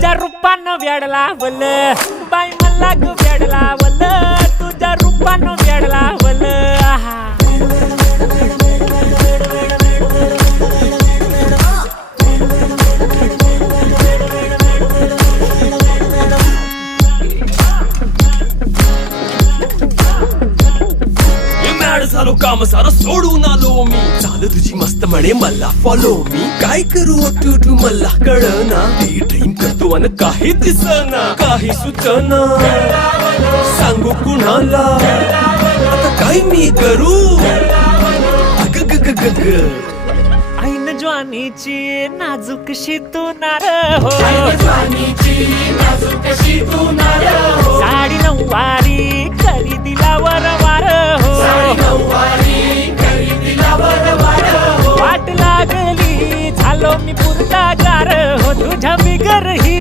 तुझ्या रूपानं वेड लावल बाई मला ग वेड लावल तुझ्या रूपानं वेड लावल आहा झालो काम सारं सोडून आलो मी चाल तुझी मस्त म्हणे मला फॉलो मी काय करू टू मला कळना ती ड्रीम करतो अन काही दिसना काही सुचना सांगू कुणाला आता काय मी करू अग ग ग ग ग ऐन ज्वानीची नाजूकशी तू नार हो साडी नऊवारी करी दिला वरवार हो वाट लागली झालो मी पुरता गार हो तुझ्या बिगर ही